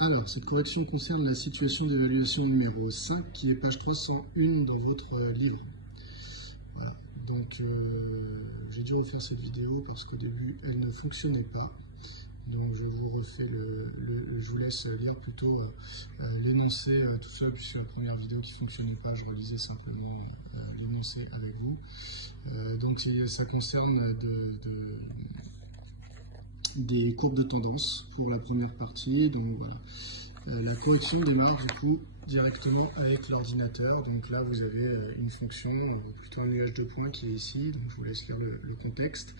Alors, cette correction concerne la situation d'évaluation numéro 5, qui est page 301 dans votre livre. Voilà. Donc, j'ai dû refaire cette vidéo parce qu'au début, elle ne fonctionnait pas. Donc, je vous refais je vous laisse lire plutôt l'énoncé tout seul, puisque la première vidéo qui ne fonctionnait pas, je relisais simplement l'énoncé avec vous. Donc, ça concerne des courbes de tendance pour la première partie. Donc voilà, la correction démarre du coup directement avec l'ordinateur. Donc là vous avez une fonction, plutôt un nuage de points qui est ici. Donc je vous laisse lire le contexte.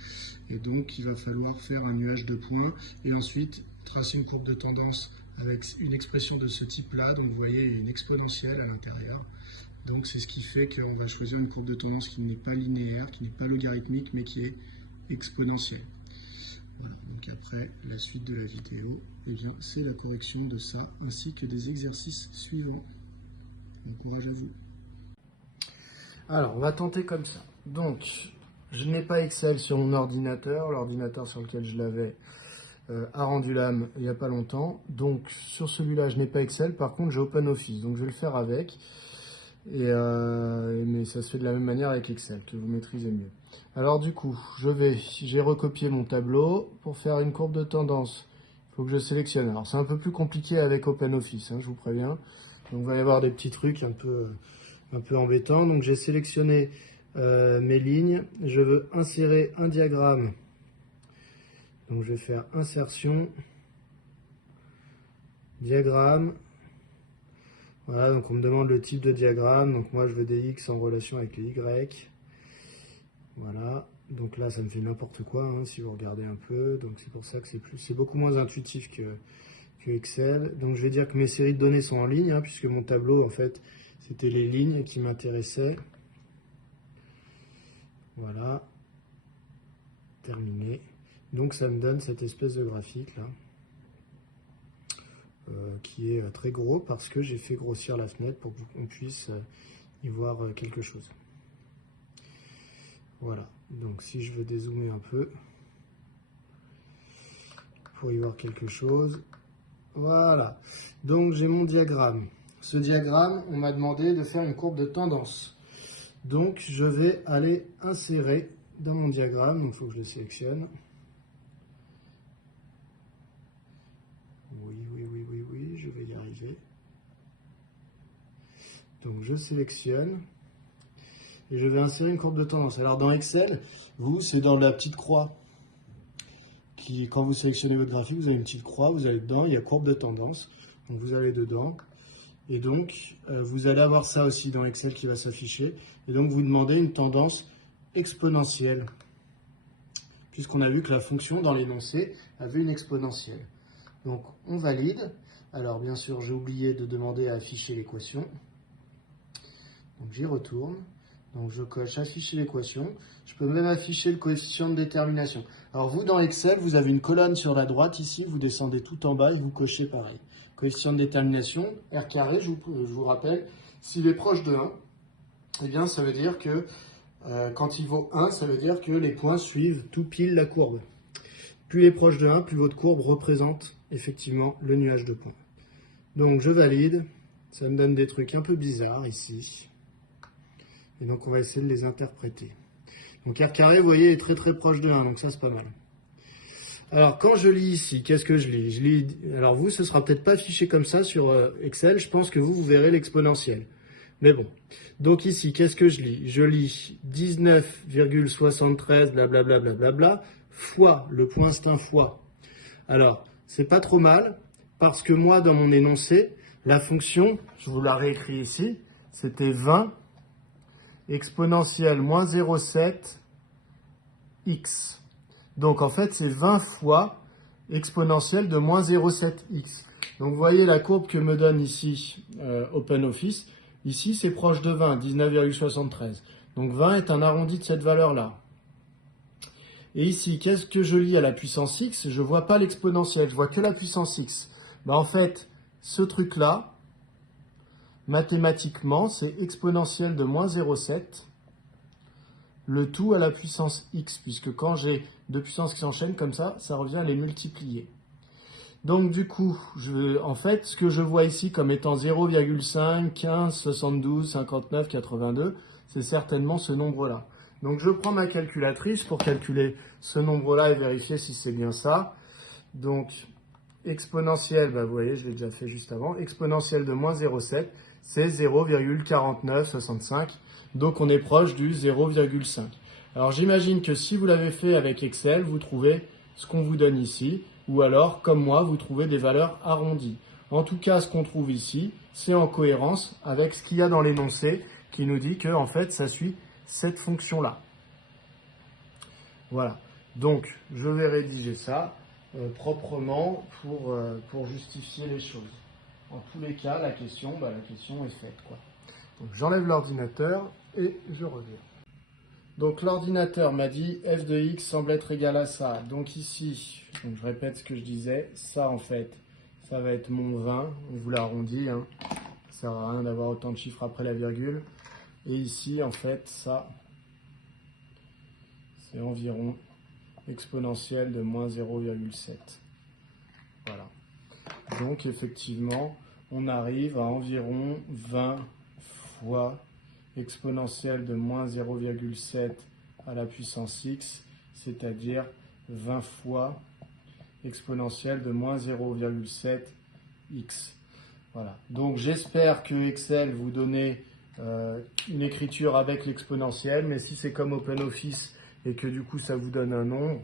Et donc il va falloir faire un nuage de points et ensuite tracer une courbe de tendance avec une expression de ce type là. Donc vous voyez une exponentielle à l'intérieur. Donc c'est ce qui fait qu'on va choisir une courbe de tendance qui n'est pas linéaire, qui n'est pas logarithmique, mais qui est exponentielle. Voilà, donc après la suite de la vidéo, eh bien, c'est la correction de ça, ainsi que des exercices suivants. Bon courage à vous. Alors, on va tenter comme ça. Donc, je n'ai pas Excel sur mon ordinateur. L'ordinateur sur lequel je l'avais a rendu l'âme il n'y a pas longtemps. Donc, sur celui-là, je n'ai pas Excel. Par contre, j'ai OpenOffice. Donc, je vais le faire avec. Mais ça se fait de la même manière avec Excel, que vous maîtrisez mieux. Alors du coup, j'ai recopié mon tableau. Pour faire une courbe de tendance, il faut que je sélectionne. Alors c'est un peu plus compliqué avec OpenOffice, je vous préviens. Donc il va y avoir des petits trucs un peu embêtants. Donc j'ai sélectionné mes lignes. Je veux insérer un diagramme. Donc je vais faire insertion, diagramme. Voilà, donc on me demande le type de diagramme. Donc moi je veux des X en relation avec les Y. Voilà, donc là ça me fait n'importe quoi si vous regardez un peu. Donc c'est pour ça que c'est beaucoup moins intuitif que Excel. Donc je vais dire que mes séries de données sont en ligne, puisque mon tableau en fait c'était les lignes qui m'intéressaient. Voilà, terminé. Donc ça me donne cette espèce de graphique là. Qui est très gros parce que j'ai fait grossir la fenêtre pour qu'on puisse y voir quelque chose. Voilà, donc si je veux dézoomer un peu pour y voir quelque chose, voilà. Donc j'ai mon diagramme. Ce diagramme, on m'a demandé de faire une courbe de tendance. Donc je vais aller insérer dans mon diagramme, donc il faut que je le sélectionne. Oui, je vais y arriver. Donc je sélectionne et je vais insérer une courbe de tendance. Alors dans Excel, c'est dans la petite croix. Quand vous sélectionnez votre graphique, vous avez une petite croix, vous allez dedans, il y a courbe de tendance. Donc vous allez dedans. Et donc vous allez avoir ça aussi dans Excel qui va s'afficher. Et donc vous demandez une tendance exponentielle. Puisqu'on a vu que la fonction dans l'énoncé avait une exponentielle. Donc on valide. Alors bien sûr, j'ai oublié de demander à afficher l'équation. Donc j'y retourne. Donc je coche afficher l'équation. Je peux même afficher le coefficient de détermination. Alors vous dans Excel, vous avez une colonne sur la droite ici, vous descendez tout en bas et vous cochez pareil. Coefficient de détermination, R carré, je vous rappelle, s'il est proche de 1, eh bien ça veut dire que quand il vaut 1, ça veut dire que les points suivent tout pile la courbe. Plus il est proche de 1, plus votre courbe représente effectivement le nuage de points. Donc je valide, ça me donne des trucs un peu bizarres ici. Et donc on va essayer de les interpréter. Donc R carré, vous voyez, est très très proche de 1, donc ça c'est pas mal. Alors quand je lis ici, qu'est-ce que je lis? Alors vous, ce sera peut-être pas affiché comme ça sur Excel, je pense que vous verrez l'exponentielle. Mais bon, donc ici, qu'est-ce que je lis? Je lis 19,73 blablabla fois, le point c'est un fois. Alors, c'est pas trop mal, parce que moi, dans mon énoncé, la fonction, je vous la réécris ici, c'était 20 exponentielle moins 0,7 x. Donc en fait, c'est 20 fois exponentielle de moins 0,7 x. Donc vous voyez la courbe que me donne ici OpenOffice. Ici, c'est proche de 20, 19,73. Donc 20 est un arrondi de cette valeur-là. Et ici, qu'est-ce que je lis à la puissance x? Je ne vois pas l'exponentielle, je vois que la puissance x. En fait, ce truc-là, mathématiquement, c'est exponentielle de moins 0,7, le tout à la puissance x, puisque quand j'ai deux puissances qui s'enchaînent comme ça revient à les multiplier. Donc du coup, en fait, ce que je vois ici comme étant 0,5, 15, 72, 59, 82, c'est certainement ce nombre-là. Donc je prends ma calculatrice pour calculer ce nombre-là et vérifier si c'est bien ça. Donc exponentielle, vous voyez, je l'ai déjà fait juste avant, exponentielle de moins 0,7, c'est 0,4965. Donc on est proche du 0,5. Alors j'imagine que si vous l'avez fait avec Excel, vous trouvez ce qu'on vous donne ici, ou alors, comme moi, vous trouvez des valeurs arrondies. En tout cas, ce qu'on trouve ici, c'est en cohérence avec ce qu'il y a dans l'énoncé qui nous dit que, en fait, ça suit cette fonction-là. Voilà. Donc, je vais rédiger ça proprement pour justifier les choses. En tous les cas, la question est faite, quoi. Donc, j'enlève l'ordinateur et je reviens. Donc l'ordinateur m'a dit f de x semble être égal à ça. Donc ici, donc je répète ce que je disais, ça en fait, ça va être mon 20, on vous l'arrondit, hein. Ça sert à rien d'avoir autant de chiffres après la virgule. Et ici en fait, ça, c'est environ exponentielle de moins 0,7. Voilà. Donc effectivement, on arrive à environ 20 fois exponentielle de moins 0,7 à la puissance x, c'est-à-dire 20 fois exponentielle de moins 0,7 x. Voilà. Donc j'espère que Excel vous donnait une écriture avec l'exponentielle, mais si c'est comme OpenOffice et que du coup ça vous donne un nombre,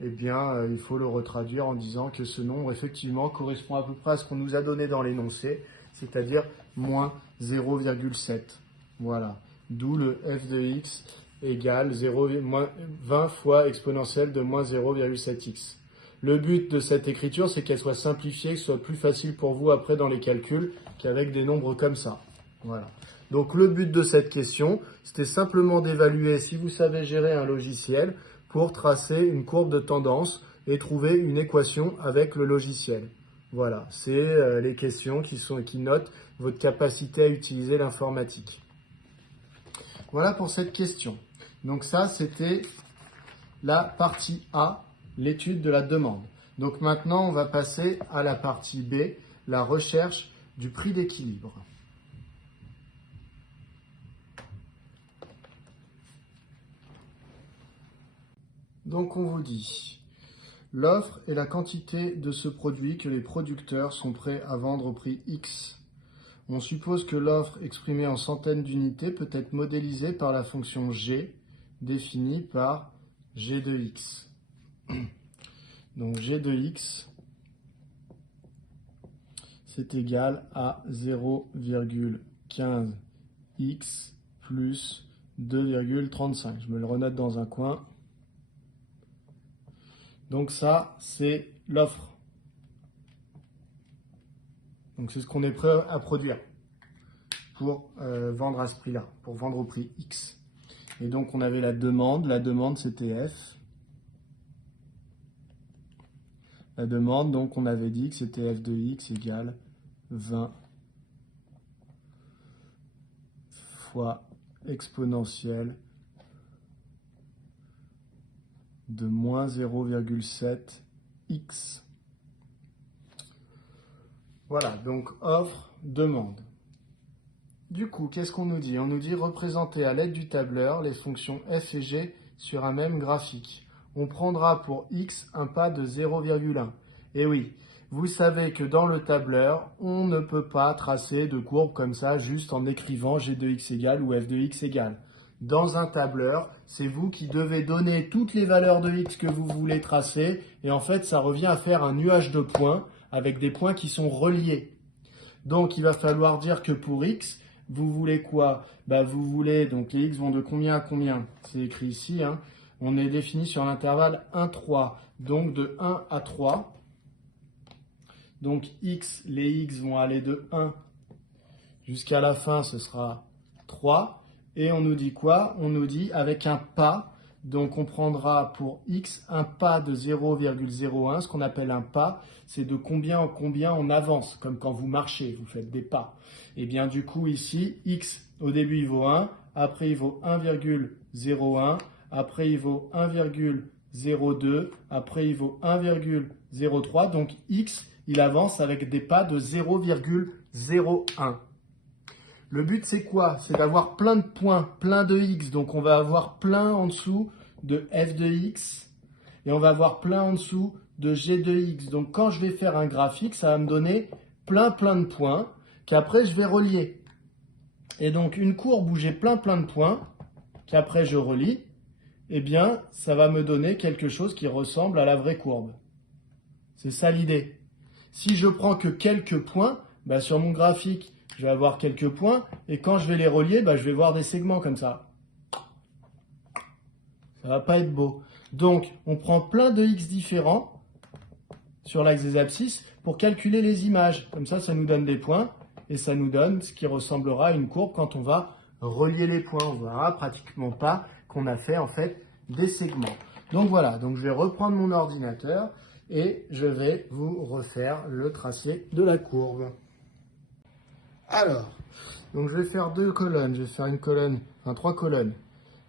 eh bien il faut le retraduire en disant que ce nombre effectivement correspond à peu près à ce qu'on nous a donné dans l'énoncé, c'est-à-dire moins 0,7. Voilà, d'où le f de x égale 20 fois exponentielle de moins 0,7x. Le but de cette écriture, c'est qu'elle soit simplifiée, que ce soit plus facile pour vous après dans les calculs qu'avec des nombres comme ça. Voilà. Donc le but de cette question, c'était simplement d'évaluer si vous savez gérer un logiciel pour tracer une courbe de tendance et trouver une équation avec le logiciel. Voilà, c'est les questions qui notent votre capacité à utiliser l'informatique. Voilà pour cette question. Donc ça, c'était la partie A, l'étude de la demande. Donc maintenant, on va passer à la partie B, la recherche du prix d'équilibre. Donc on vous dit, l'offre est la quantité de ce produit que les producteurs sont prêts à vendre au prix X. On suppose que l'offre exprimée en centaines d'unités peut être modélisée par la fonction G, définie par G de X. Donc G de X, c'est égal à 0,15x plus 2,35. Je me le renote dans un coin. Donc ça, c'est l'offre. Donc c'est ce qu'on est prêt à produire pour vendre à ce prix-là, pour vendre au prix X. Et donc on avait la demande. La demande, c'était F. La demande, donc on avait dit que c'était F de X égale 20 fois exponentielle de moins 0,7 x. Voilà, donc offre, demande. Du coup, qu'est-ce qu'on nous dit? On nous dit représenter à l'aide du tableur les fonctions f et g sur un même graphique. On prendra pour x un pas de 0,1. Et oui, vous savez que dans le tableur, on ne peut pas tracer de courbe comme ça juste en écrivant g de x égale ou f de x égale. Dans un tableur, c'est vous qui devez donner toutes les valeurs de x que vous voulez tracer et en fait, ça revient à faire un nuage de points avec des points qui sont reliés. Donc, il va falloir dire que pour x, vous voulez quoi? Vous voulez, donc les x vont de combien à combien? C'est écrit ici, hein. On est défini sur l'intervalle 1, 3, donc de 1 à 3. Donc x, les x vont aller de 1 jusqu'à la fin, ce sera 3. Et on nous dit quoi? On nous dit avec un pas, donc on prendra pour x un pas de 0,01. Ce qu'on appelle un pas, c'est de combien en combien on avance, comme quand vous marchez, vous faites des pas. Et bien du coup ici, x au début il vaut 1, après il vaut 1,01, après il vaut 1,02, après il vaut 1,03. Donc x il avance avec des pas de 0,01. Le but, c'est quoi? C'est d'avoir plein de points, plein de x. Donc, on va avoir plein en dessous de f de x et on va avoir plein en dessous de g de x. Donc, quand je vais faire un graphique, ça va me donner plein de points qu'après, je vais relier. Et donc, une courbe où j'ai plein de points qu'après, je relie, eh bien, ça va me donner quelque chose qui ressemble à la vraie courbe. C'est ça l'idée. Si je prends que quelques points, bah, sur mon graphique, je vais avoir quelques points, et quand je vais les relier, bah, je vais voir des segments comme ça. Ça va pas être beau. Donc, on prend plein de x différents sur l'axe des abscisses pour calculer les images. Comme ça nous donne des points, et ça nous donne ce qui ressemblera à une courbe quand on va relier les points. On verra pratiquement pas qu'on a fait en fait des segments. Donc voilà, donc je vais reprendre mon ordinateur et je vais vous refaire le tracé de la courbe. Alors, donc je vais faire deux colonnes. Je vais faire une colonne, enfin trois colonnes.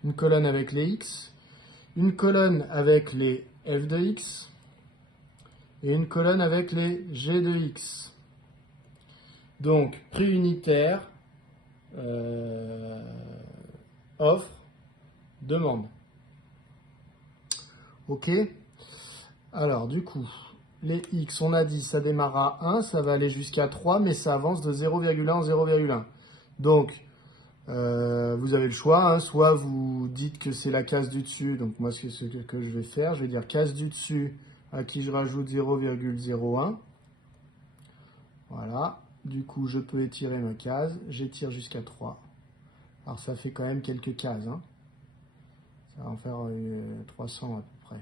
Une colonne avec les x, une colonne avec les f de x et une colonne avec les g de x. Donc, prix unitaire, offre, demande. Ok. Alors, du coup, les x, on a dit, ça démarre à 1, ça va aller jusqu'à 3, mais ça avance de 0,1 en 0,1. Donc, vous avez le choix, hein, soit vous dites que c'est la case du dessus, donc moi, ce que je vais faire, je vais dire case du dessus, à qui je rajoute 0,01. Voilà. Du coup, je peux étirer ma case, j'étire jusqu'à 3. Alors, ça fait quand même quelques cases, hein. Ça va en faire 300 à peu près.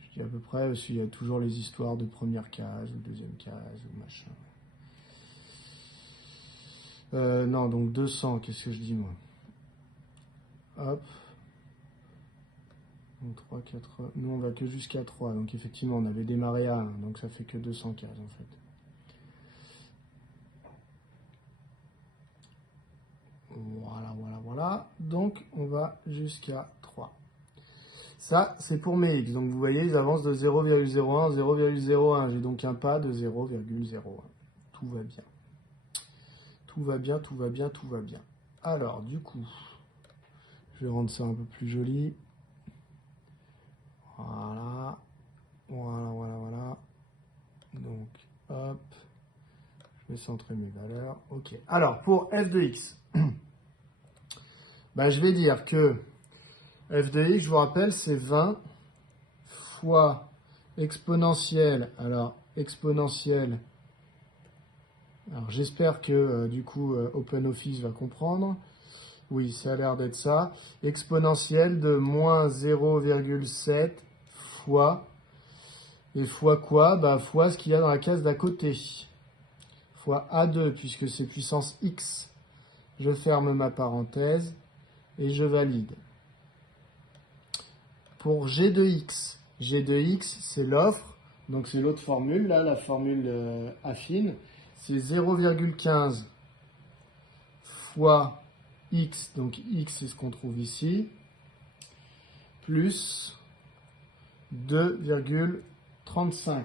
Je dis à peu près parce qu'il y a toujours les histoires de première case ou deuxième case ou machin. Non, donc 200, qu'est-ce que je dis moi? Hop. Donc 3, 4, nous on va que jusqu'à 3, donc effectivement on avait démarré à 1, donc ça fait que 200 cases en fait. Voilà. Donc on va jusqu'à 3. Ça, c'est pour mes x. Donc vous voyez, ils avancent de 0,01 à 0,01. J'ai donc un pas de 0,01. Tout va bien. Tout va bien. Alors, du coup, je vais rendre ça un peu plus joli. Voilà. Donc, hop. Je vais centrer mes valeurs. Ok. Alors, pour f de x, je vais dire que f de x, je vous rappelle, c'est 20 fois exponentielle. Alors, exponentielle. Alors, j'espère que, du coup, OpenOffice va comprendre. Oui, ça a l'air d'être ça. Exponentielle de moins 0,7 fois. Et fois quoi? Fois ce qu'il y a dans la case d'à côté. Fois A2, puisque c'est puissance x. Je ferme ma parenthèse et je valide. Pour g de x, c'est l'offre. Donc c'est l'autre formule, là, la formule affine. C'est 0,15 fois x, donc x c'est ce qu'on trouve ici, plus 2,35.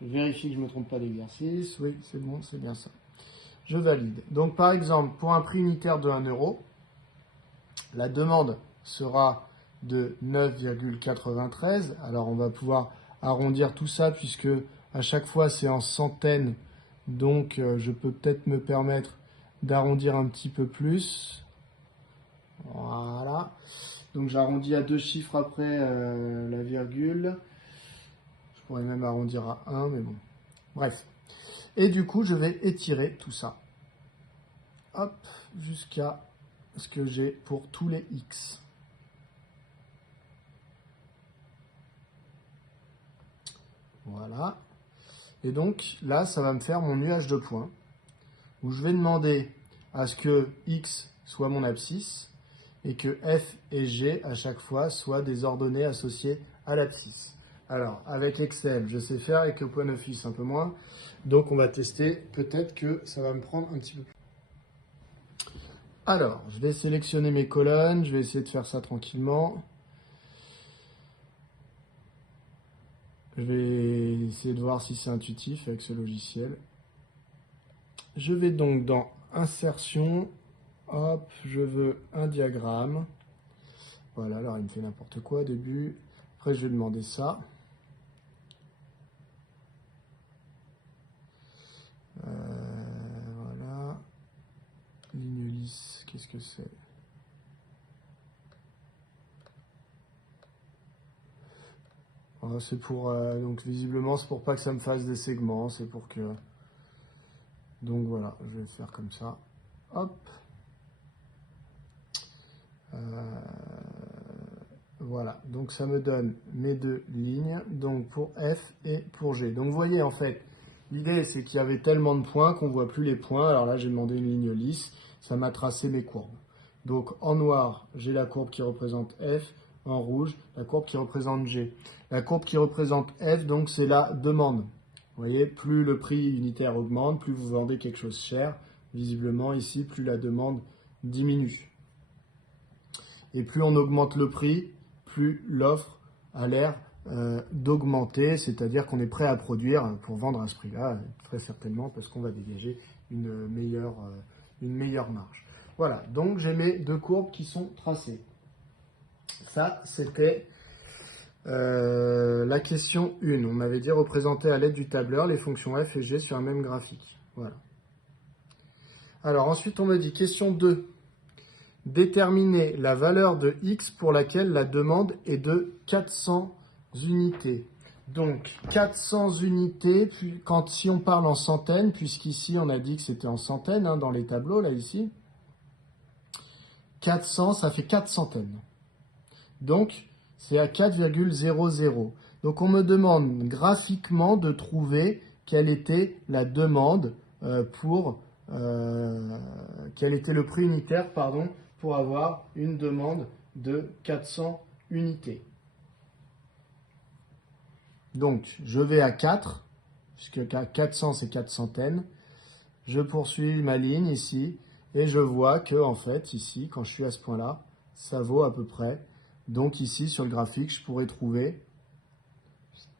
Je vérifie que je ne me trompe pas d'exercice. Oui, c'est bon, c'est bien ça. Je valide. Donc par exemple, pour un prix unitaire de 1 euro, la demande sera de 9,93. Alors on va pouvoir arrondir tout ça puisque à chaque fois c'est en centaines. Donc je peux peut-être me permettre d'arrondir un petit peu plus. Voilà. Donc j'arrondis à 2 chiffres après la virgule. Je pourrais même arrondir à 1, mais bon. Bref. Et du coup, je vais étirer tout ça. Hop, jusqu'à ce que j'ai pour tous les x. Voilà. Et donc là, ça va me faire mon nuage de points, où je vais demander à ce que x soit mon abscisse, et que f et g, à chaque fois, soient des ordonnées associées à l'abscisse. Alors, avec Excel, je sais faire, avec OpenOffice, un peu moins. Donc, on va tester. Peut-être que ça va me prendre un petit peu plus. Alors, je vais sélectionner mes colonnes. Je vais essayer de faire ça tranquillement. Je vais essayer de voir si c'est intuitif avec ce logiciel. Je vais donc dans Insertion. Hop, je veux un diagramme. Voilà, alors il me fait n'importe quoi au début. Après, je vais demander ça. Voilà. Ligne lisse, qu'est-ce que c'est? Voilà, c'est pour, donc visiblement, c'est pour pas que ça me fasse des segments, c'est pour que... Donc voilà, je vais faire comme ça. Hop. Voilà, donc ça me donne mes deux lignes, donc pour F et pour G. Donc vous voyez, en fait, l'idée c'est qu'il y avait tellement de points qu'on ne voit plus les points. Alors là, j'ai demandé une ligne lisse, ça m'a tracé mes courbes. Donc en noir, j'ai la courbe qui représente F, en rouge, la courbe qui représente G. La courbe qui représente F, donc c'est la demande. Vous voyez, plus le prix unitaire augmente, plus vous vendez quelque chose cher. Visiblement, ici, plus la demande diminue. Et plus on augmente le prix, plus l'offre a l'air d'augmenter, c'est-à-dire qu'on est prêt à produire pour vendre à ce prix-là, très certainement, parce qu'on va dégager une meilleure marge. Voilà, donc j'ai mes deux courbes qui sont tracées. Ça, c'était la question 1. On m'avait dit représenter à l'aide du tableur les fonctions f et g sur un même graphique. Voilà. Alors ensuite, on me dit question 2. Déterminer la valeur de x pour laquelle la demande est de 400 unités. Donc 400 unités, puis, si on parle en centaines, puisqu'ici on a dit que c'était en centaines dans les tableaux, là ici, 400 ça fait 4 centaines. Donc c'est à 4,00. Donc on me demande graphiquement de trouver quelle était la demande quel était le prix unitaire, pardon, pour avoir une demande de 400 unités. Donc, je vais à 4, puisque 400 c'est 4 centaines. Je poursuis ma ligne ici, et je vois que, en fait, ici, quand je suis à ce point-là, ça vaut à peu près. Donc ici, sur le graphique, je pourrais trouver,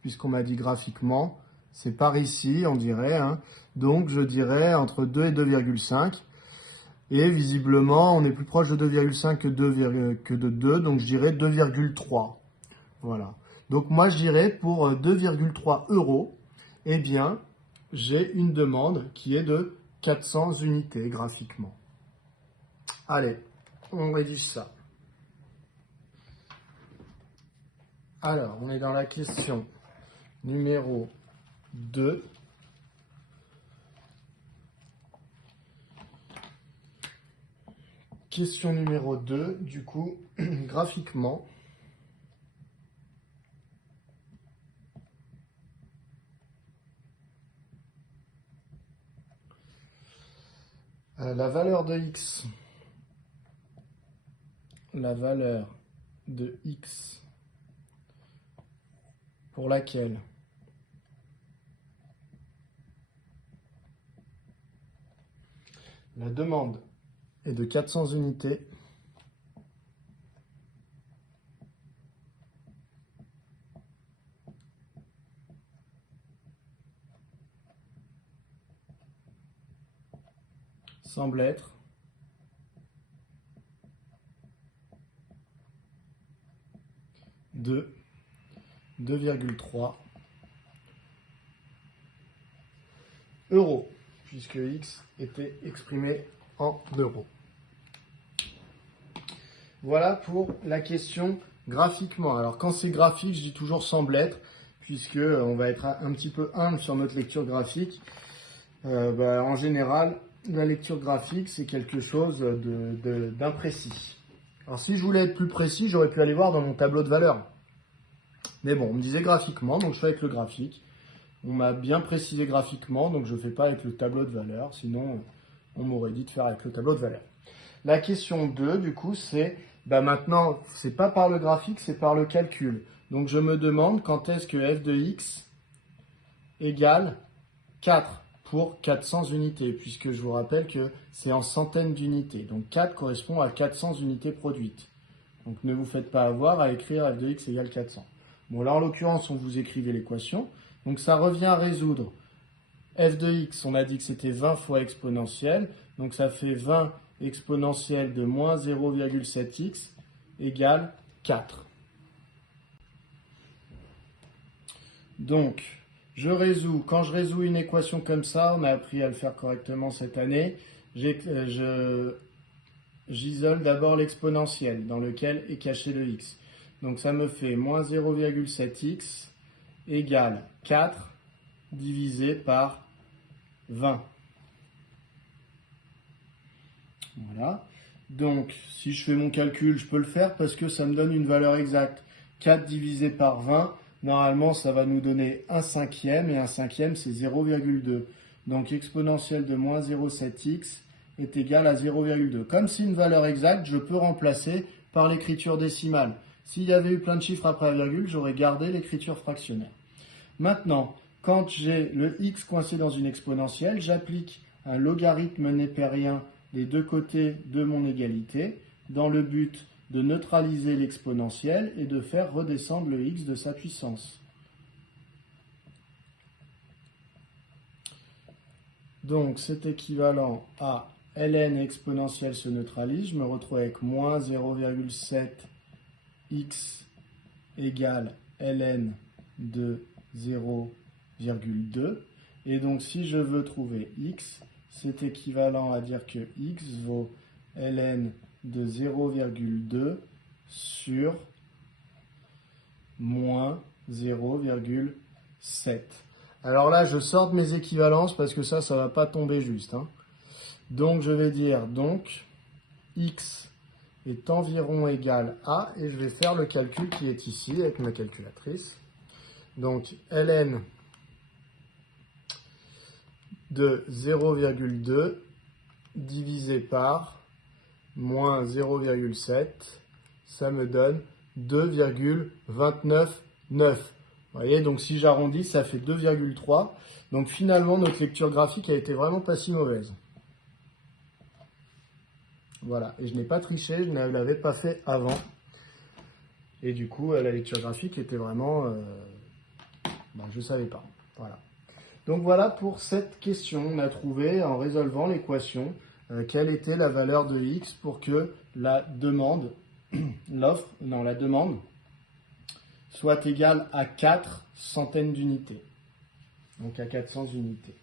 puisqu'on m'a dit graphiquement, c'est par ici, on dirait. Donc, je dirais entre 2 et 2,5. Et visiblement, on est plus proche de 2,5 que de 2, donc je dirais 2,3. Voilà. Donc moi, je dirais pour 2,3 €, eh bien, j'ai une demande qui est de 400 unités graphiquement. Allez, on rédige ça. Alors, on est dans la question numéro 2. Question numéro 2, du coup, graphiquement. La valeur de x. La valeur de x pour laquelle la demande est de 400 unités semble être de 2,3 €, puisque x était exprimé en euros. Voilà pour la question graphiquement. Alors quand c'est graphique, je dis toujours semble être, puisque on va être un petit peu humble sur notre lecture graphique. En général, la lecture graphique, c'est quelque chose d'imprécis. Alors si je voulais être plus précis, j'aurais pu aller voir dans mon tableau de valeur. Mais bon, on me disait graphiquement, donc je fais avec le graphique. On m'a bien précisé graphiquement, donc je ne fais pas avec le tableau de valeur, sinon on m'aurait dit de faire avec le tableau de valeur. La question 2, du coup, c'est, maintenant, c'est pas par le graphique, c'est par le calcul. Donc je me demande quand est-ce que f de x égale 4 pour 400 unités, puisque je vous rappelle que c'est en centaines d'unités. Donc 4 correspond à 400 unités produites. Donc ne vous faites pas avoir à écrire f de x égale 400. Bon, là, en l'occurrence, on vous écrivait l'équation. Donc, ça revient à résoudre. F de x, on a dit que c'était 20 fois exponentielle. Donc, ça fait 20 exponentielle de moins 0,7x égale 4. Donc, quand je résous une équation comme ça, on a appris à le faire correctement cette année, j'isole d'abord l'exponentielle dans lequel est caché le x. Donc ça me fait moins 0,7x égale 4 divisé par 20. Voilà. Donc, si je fais mon calcul, je peux le faire parce que ça me donne une valeur exacte. 4 divisé par 20, normalement, ça va nous donner 1/5, et 1/5, c'est 0,2. Donc, exponentielle de moins 0,7x est égale à 0,2. Comme c'est une valeur exacte, je peux remplacer par l'écriture décimale. S'il y avait eu plein de chiffres après la virgule, j'aurais gardé l'écriture fractionnaire. Maintenant, quand j'ai le x coincé dans une exponentielle, j'applique un logarithme népérien des deux côtés de mon égalité dans le but de neutraliser l'exponentielle et de faire redescendre le x de sa puissance. Donc c'est équivalent à ln exponentielle se neutralise, je me retrouve avec moins 0,7x égale ln de 0,2. Et donc si je veux trouver x, c'est équivalent à dire que x vaut ln de 0,2 sur moins 0,7. Alors là, je sors de mes équivalences parce que ça ne va pas tomber juste. Donc je vais dire x est environ égal à, et je vais faire le calcul qui est ici avec ma calculatrice. Donc ln de 0,2 divisé par moins 0,7, ça me donne 2,299. Vous voyez, donc si j'arrondis, ça fait 2,3. Donc finalement, notre lecture graphique a été vraiment pas si mauvaise. Voilà, et je n'ai pas triché, je ne l'avais pas fait avant. Et du coup, la lecture graphique était vraiment... je ne savais pas. Voilà. Donc voilà pour cette question. On a trouvé, en résolvant l'équation, quelle était la valeur de x pour que la demande, la demande, soit égale à 4 centaines d'unités. Donc à 400 unités.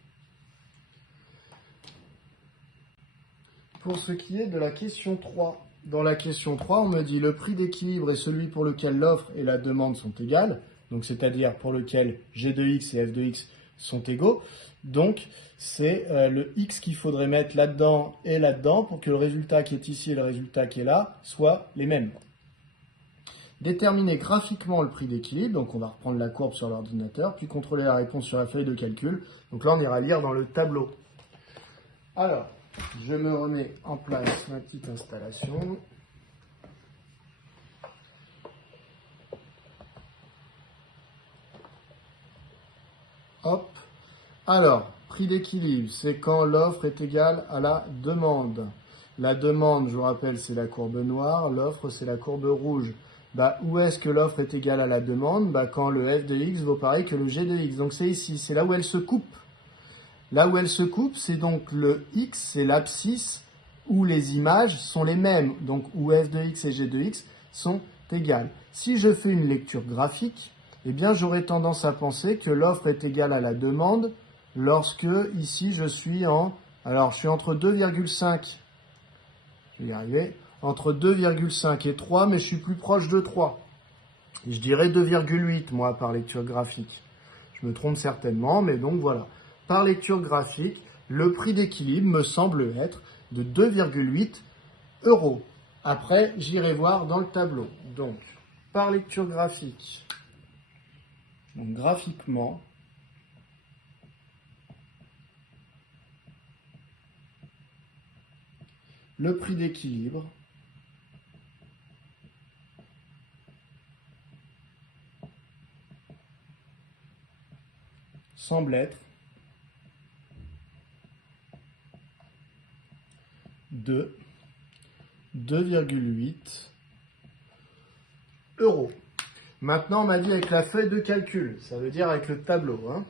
Pour ce qui est de la question 3, dans la question 3, on me dit le prix d'équilibre est celui pour lequel l'offre et la demande sont égales, donc c'est-à-dire pour lequel g de x et f de x sont égaux. Donc c'est le x qu'il faudrait mettre là-dedans et là-dedans pour que le résultat qui est ici et le résultat qui est là soient les mêmes. Déterminer graphiquement le prix d'équilibre, donc on va reprendre la courbe sur l'ordinateur, puis contrôler la réponse sur la feuille de calcul. Donc là on ira lire dans le tableau. Alors, je me remets en place ma petite installation. Hop. Alors, prix d'équilibre, c'est quand l'offre est égale à la demande. La demande, je vous rappelle, c'est la courbe noire. L'offre, c'est la courbe rouge. Où est-ce que l'offre est égale à la demande? Quand le f de x vaut pareil que le g de x. Donc c'est ici, c'est là où elle se coupe. Là où elle se coupe, c'est donc le x, c'est l'abscisse où les images sont les mêmes. Donc où f de x et g de x sont égales. Si je fais une lecture graphique, eh bien j'aurais tendance à penser que l'offre est égale à la demande lorsque ici je suis entre 2,5, je vais y arriver, entre 2,5 et 3, mais je suis plus proche de 3. Je dirais 2,8 moi par lecture graphique. Je me trompe certainement, mais donc voilà. Par lecture graphique, le prix d'équilibre me semble être de 2,8 €. Après, j'irai voir dans le tableau. Donc, par lecture graphique, donc graphiquement, le prix d'équilibre semble être de 2,8 €. Maintenant, on m'a dit avec la feuille de calcul, ça veut dire avec le tableau, hein.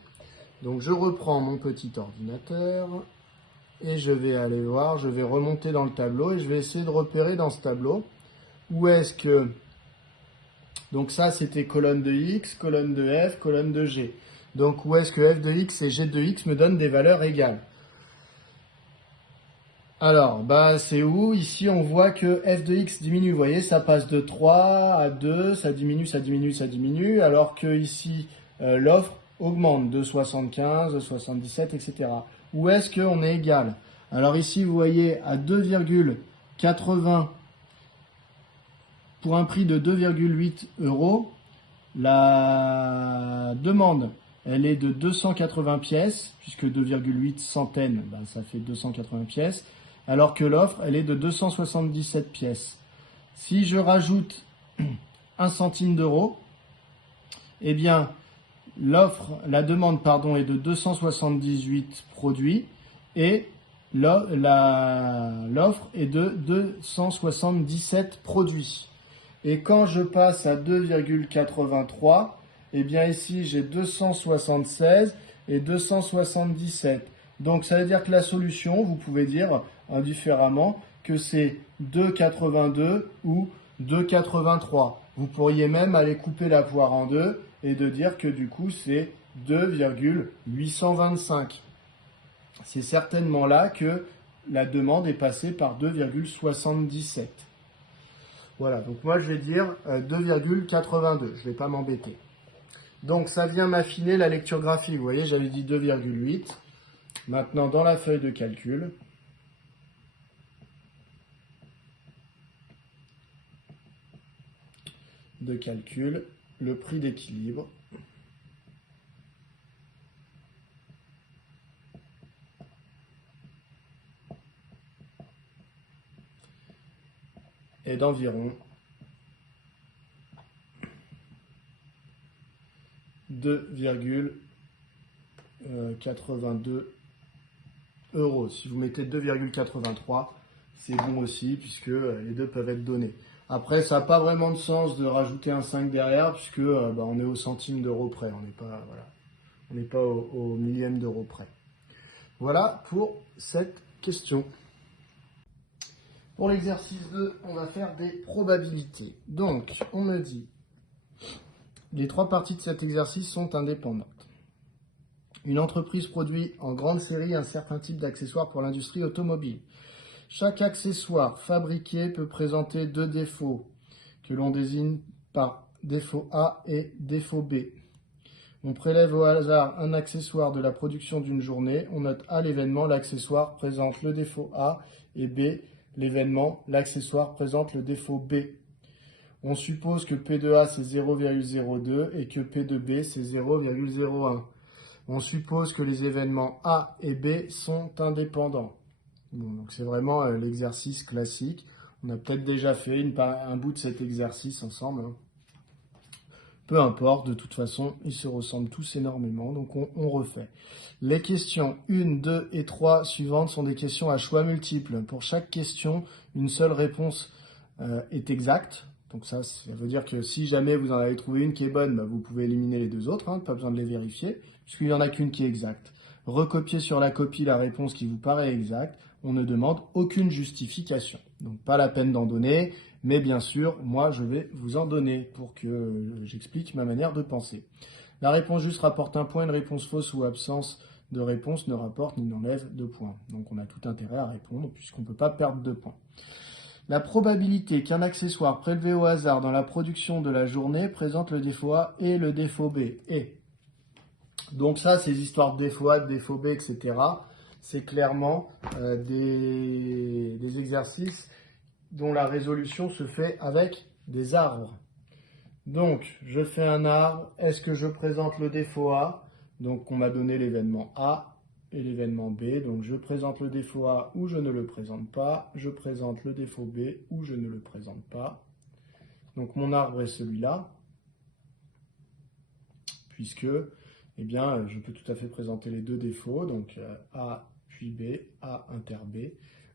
Donc, je reprends mon petit ordinateur et je vais aller voir, je vais remonter dans le tableau et je vais essayer de repérer dans ce tableau où est-ce que... Donc ça, c'était colonne de X, colonne de F, colonne de G. Donc, où est-ce que F de X et G de X me donnent des valeurs égales? Alors, bah, c'est où? Ici, on voit que f de x diminue. Vous voyez, ça passe de 3 à 2, ça diminue, ça diminue, ça diminue. Alors que ici, l'offre augmente de 75, 77, etc. Où est-ce qu'on est égal? Alors ici, vous voyez, à 2,80 pour un prix de 2,8 euros, la demande, elle est de 280 pièces, puisque 2,8 centaines, ben, ça fait 280 pièces, alors que l'offre, elle est de 277 pièces. Si je rajoute 1 centime d'euro, eh bien, la demande, pardon, est de 278 produits et l'offre est de 277 produits. Et quand je passe à 2,83, eh bien ici j'ai 276 et 277. Donc ça veut dire que la solution, vous pouvez dire indifféremment que c'est 2,82 ou 2,83. Vous pourriez même aller couper la poire en deux et de dire que du coup c'est 2,825. C'est certainement là que la demande est passée par 2,77. Voilà, donc moi je vais dire 2,82, je ne vais pas m'embêter. Donc ça vient m'affiner la lecture graphique, vous voyez j'avais dit 2,8. Maintenant dans la feuille de calcul, le prix d'équilibre. Est d'environ 2,82 euros. Si vous mettez 2,83, c'est bon aussi, puisque les deux peuvent être donnés. Après, ça n'a pas vraiment de sens de rajouter un 5 derrière, puisque on est au centime d'euro près. On n'est pas au millième d'euro près. Voilà pour cette question. Pour l'exercice 2, on va faire des probabilités. Donc, on me dit, les trois parties de cet exercice sont indépendantes. Une entreprise produit en grande série un certain type d'accessoires pour l'industrie automobile. Chaque accessoire fabriqué peut présenter deux défauts que l'on désigne par défaut A et défaut B. On prélève au hasard un accessoire de la production d'une journée. On note A l'événement, l'accessoire présente le défaut A, et B l'événement, l'accessoire présente le défaut B. On suppose que P de A c'est 0,02 et que P de B c'est 0,01. On suppose que les événements A et B sont indépendants. Bon, donc c'est vraiment l'exercice classique. On a peut-être déjà fait un bout de cet exercice ensemble, hein. Peu importe, de toute façon, ils se ressemblent tous énormément, donc on refait. Les questions 1, 2 et 3 suivantes sont des questions à choix multiples. Pour chaque question, une seule réponse est exacte. Donc ça veut dire que si jamais vous en avez trouvé une qui est bonne, vous pouvez éliminer les deux autres, hein, pas besoin de les vérifier, puisqu'il n'y en a qu'une qui est exacte. Recopiez sur la copie la réponse qui vous paraît exacte. On ne demande aucune justification. Donc pas la peine d'en donner, mais bien sûr, moi je vais vous en donner pour que j'explique ma manière de penser. La réponse juste rapporte un point, une réponse fausse ou absence de réponse ne rapporte ni n'enlève de points. Donc on a tout intérêt à répondre puisqu'on ne peut pas perdre de points. La probabilité qu'un accessoire prélevé au hasard dans la production de la journée présente le défaut A et le défaut B est. Donc ça, ces histoires de défaut A, de défaut B, etc., c'est clairement des exercices dont la résolution se fait avec des arbres. Donc, je fais un arbre. Est-ce que je présente le défaut A? Donc, on m'a donné l'événement A et l'événement B. Donc, je présente le défaut A ou je ne le présente pas. Je présente le défaut B ou je ne le présente pas. Donc, mon arbre est celui-là, puisque eh bien, je peux tout à fait présenter les deux défauts, donc A puis B, A inter B,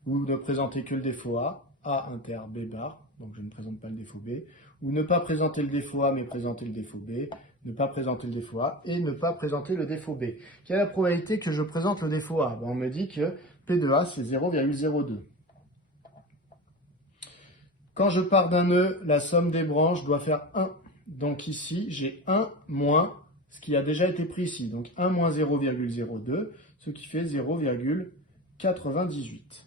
ou ne présenter que le défaut A, A inter B bar, donc je ne présente pas le défaut B, ou ne pas présenter le défaut A mais présenter le défaut B, ne pas présenter le défaut A et ne pas présenter le défaut B. Quelle est la probabilité que je présente le défaut A? On me dit que P de A c'est 0,02. Quand je pars d'un nœud, la somme des branches doit faire 1. Donc ici, j'ai 1 moins ce qui a déjà été pris ici. Donc 1 moins 0,02, ce qui fait 0,98.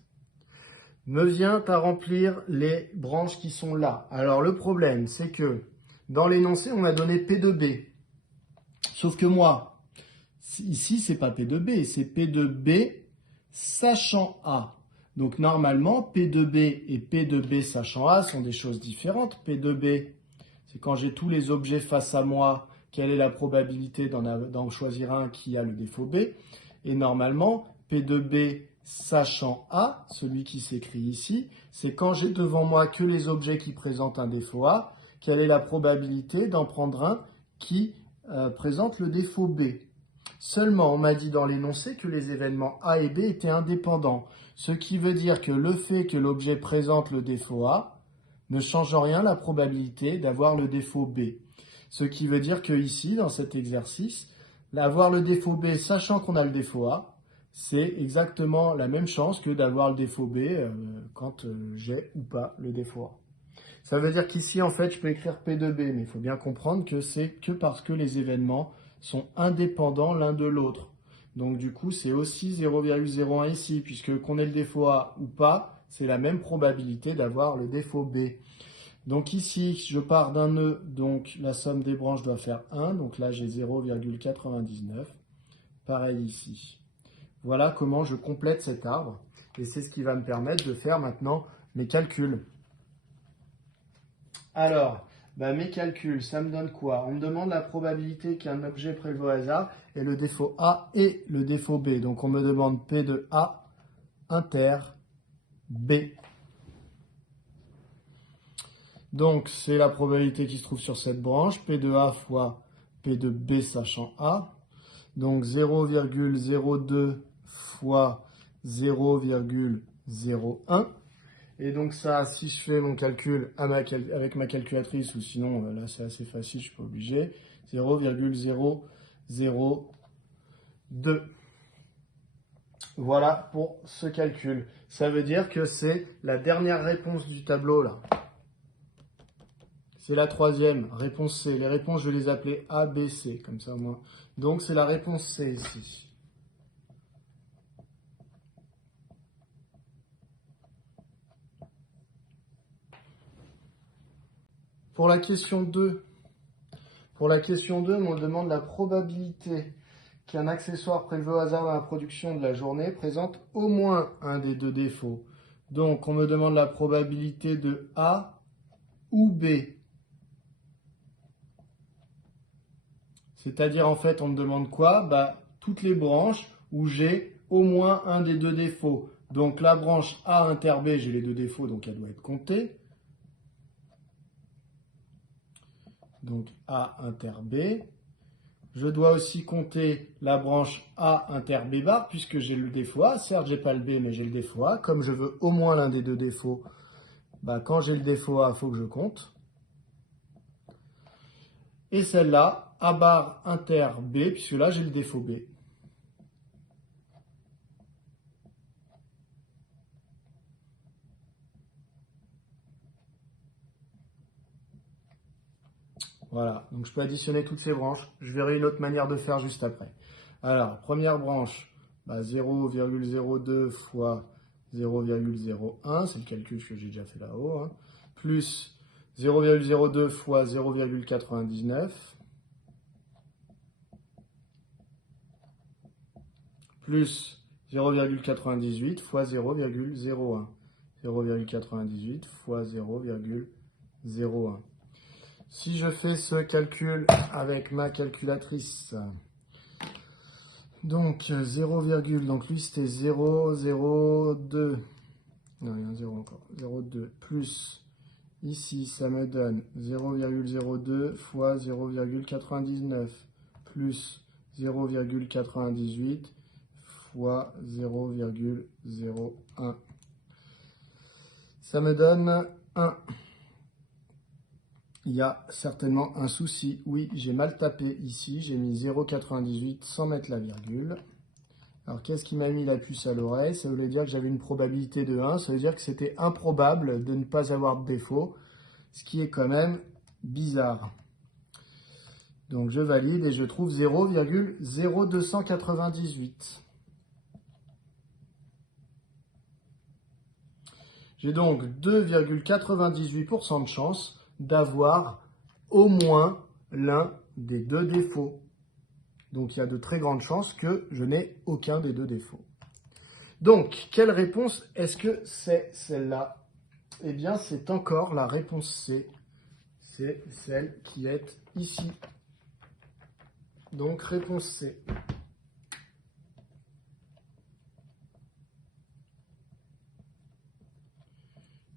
Me vient à remplir les branches qui sont là. Alors le problème, c'est que dans l'énoncé, on m'a donné P de B. Sauf que moi, ici, c'est pas P de B, c'est P de B sachant A. Donc normalement, P de B et P de B sachant A sont des choses différentes. P de B, c'est quand j'ai tous les objets face à moi, quelle est la probabilité d'en choisir un qui a le défaut B. Et normalement, P de B sachant A, celui qui s'écrit ici, c'est quand j'ai devant moi que les objets qui présentent un défaut A, quelle est la probabilité d'en prendre un qui présente le défaut B. Seulement, on m'a dit dans l'énoncé que les événements A et B étaient indépendants, ce qui veut dire que le fait que l'objet présente le défaut A ne change en rien la probabilité d'avoir le défaut B. Ce qui veut dire que ici, dans cet exercice, avoir le défaut B sachant qu'on a le défaut A, c'est exactement la même chance que d'avoir le défaut B quand j'ai ou pas le défaut A. Ça veut dire qu'ici, en fait, je peux écrire P de B, mais il faut bien comprendre que c'est que parce que les événements sont indépendants l'un de l'autre. Donc du coup, c'est aussi 0,01 ici, puisque qu'on ait le défaut A ou pas, c'est la même probabilité d'avoir le défaut B. Donc ici, je pars d'un nœud, donc la somme des branches doit faire 1, donc là j'ai 0,99. Pareil ici. Voilà comment je complète cet arbre, et c'est ce qui va me permettre de faire maintenant mes calculs. Alors, mes calculs, ça me donne quoi? On me demande la probabilité qu'un objet prélevé au hasard ait le défaut A et le défaut B. Donc on me demande P de A inter B. Donc c'est la probabilité qui se trouve sur cette branche, P de A fois P de B sachant A. Donc 0,02 fois 0,01. Et donc ça, si je fais mon calcul avec ma calculatrice, ou sinon, là c'est assez facile, je ne suis pas obligé, 0,002. Voilà pour ce calcul. Ça veut dire que c'est la dernière réponse du tableau là. C'est la troisième, réponse C. Les réponses, je vais les appeler A, B, C, comme ça au moins. Donc c'est la réponse C ici. Pour la question 2, on me demande la probabilité qu'un accessoire prélevé au hasard dans la production de la journée présente au moins un des deux défauts. Donc, on me demande la probabilité de A ou B. C'est-à-dire, en fait, on me demande quoi? Toutes les branches où j'ai au moins un des deux défauts. Donc, la branche A inter B, j'ai les deux défauts, donc elle doit être comptée. Donc A inter B. Je dois aussi compter la branche A inter B bar puisque j'ai le défaut A. Certes, je n'ai pas le B, mais j'ai le défaut A. Comme je veux au moins l'un des deux défauts, quand j'ai le défaut A, il faut que je compte. Et celle-là, A bar inter B, puisque là, j'ai le défaut B. Voilà, donc je peux additionner toutes ces branches. Je verrai une autre manière de faire juste après. Alors, première branche, 0,02 fois 0,01, c'est le calcul que j'ai déjà fait là-haut, plus 0,02 fois 0,99, plus 0,98 fois 0,01. 0,98 fois 0,01. Si je fais ce calcul avec ma calculatrice, donc 0, donc lui c'était 0,02, non il y a un 0 encore, 0,2 plus, ici ça me donne 0,02 fois 0,99 plus 0,98 fois 0,01. Ça me donne 1. il y a certainement un souci. Oui, j'ai mal tapé ici, j'ai mis 0,98 sans mettre la virgule. Alors, qu'est-ce qui m'a mis la puce à l'oreille? Ça voulait dire que j'avais une probabilité de 1, ça veut dire que c'était improbable de ne pas avoir de défaut, ce qui est quand même bizarre. Donc, je valide et je trouve 0,0298. J'ai donc 2,98% de chance d'avoir au moins l'un des deux défauts. Donc, il y a de très grandes chances que je n'ai aucun des deux défauts. Donc, quelle réponse est-ce que c'est celle-là? Eh bien, c'est encore la réponse C. C'est celle qui est ici. Donc, réponse C.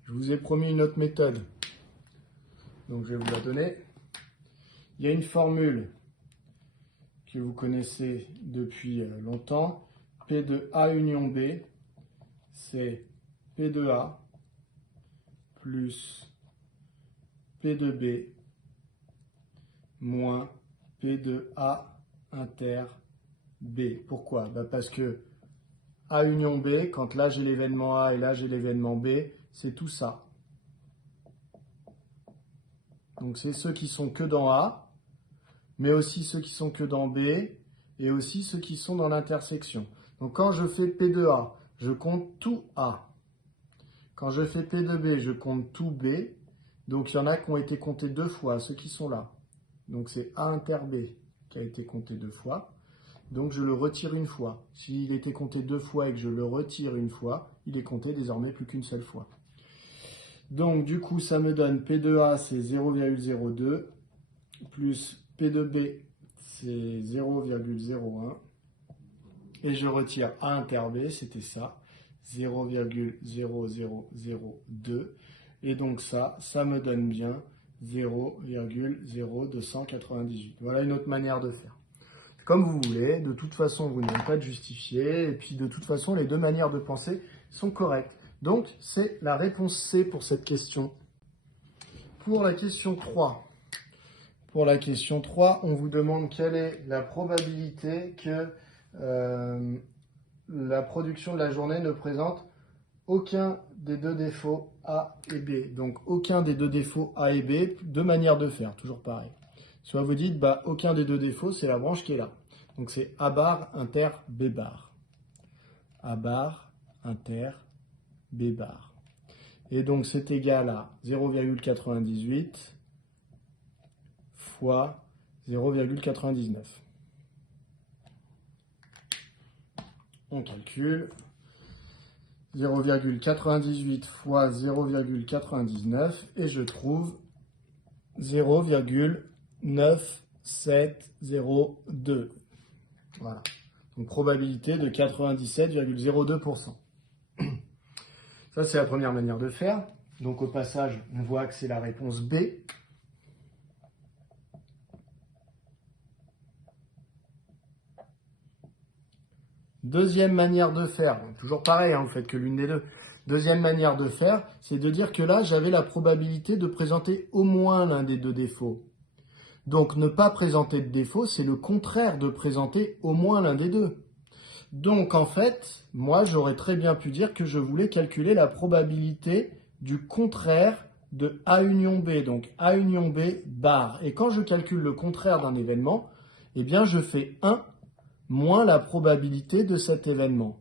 Je vous ai promis une autre méthode. Donc, je vais vous la donner. Il y a une formule que vous connaissez depuis longtemps. P de A union B, c'est P de A plus P de B moins P de A inter B. Pourquoi? Parce que A union B, quand là j'ai l'événement A et là j'ai l'événement B, c'est tout ça. Donc c'est ceux qui sont que dans A, mais aussi ceux qui sont que dans B, et aussi ceux qui sont dans l'intersection. Donc quand je fais P de A, je compte tout A. Quand je fais P de B, je compte tout B. Donc il y en a qui ont été comptés deux fois, ceux qui sont là. Donc c'est A inter B qui a été compté deux fois. Donc je le retire une fois. S'il était compté deux fois et que je le retire une fois, il est compté désormais plus qu'une seule fois. Donc du coup, ça me donne P de A, c'est 0,02, plus P de B, c'est 0,01. Et je retire A inter B, c'était ça, 0,0002. Et donc ça me donne bien 0,0298. Voilà une autre manière de faire. Comme vous voulez, de toute façon, vous n'avez pas de justifier, et puis de toute façon, les deux manières de penser sont correctes. Donc, c'est la réponse C pour cette question. Pour la question 3. Pour la question 3, on vous demande quelle est la probabilité que la production de la journée ne présente aucun des deux défauts A et B. Donc, aucun des deux défauts A et B, deux manières de faire, toujours pareil. Soit vous dites, aucun des deux défauts, c'est la branche qui est là. Donc, c'est A bar inter B bar. A bar inter B bar. Et donc, c'est égal à 0,98 fois 0,99. On calcule. 0,98 fois 0,99 et je trouve 0,9702. Voilà. Donc probabilité de 97,02%. Ça, c'est la première manière de faire. Donc au passage, on voit que c'est la réponse B. Deuxième manière de faire, toujours pareil, vous faites que l'une des deux. Deuxième manière de faire, c'est de dire que là, j'avais la probabilité de présenter au moins l'un des deux défauts. Donc ne pas présenter de défaut, c'est le contraire de présenter au moins l'un des deux. Donc en fait, moi j'aurais très bien pu dire que je voulais calculer la probabilité du contraire de A union B, donc A union B bar. Et quand je calcule le contraire d'un événement, eh bien je fais 1 moins la probabilité de cet événement.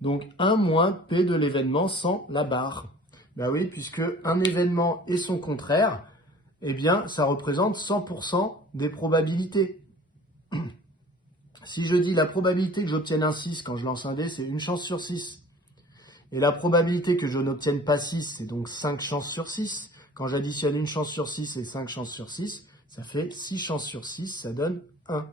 Donc 1 moins P de l'événement sans la barre. Ben oui, puisque un événement et son contraire, eh bien ça représente 100% des probabilités. Si je dis la probabilité que j'obtienne un 6 quand je lance un dé, c'est une chance sur 6. Et la probabilité que je n'obtienne pas 6, c'est donc 5 chances sur 6. Quand j'additionne une chance sur 6 et 5 chances sur 6, ça fait 6 chances sur 6, ça donne 1.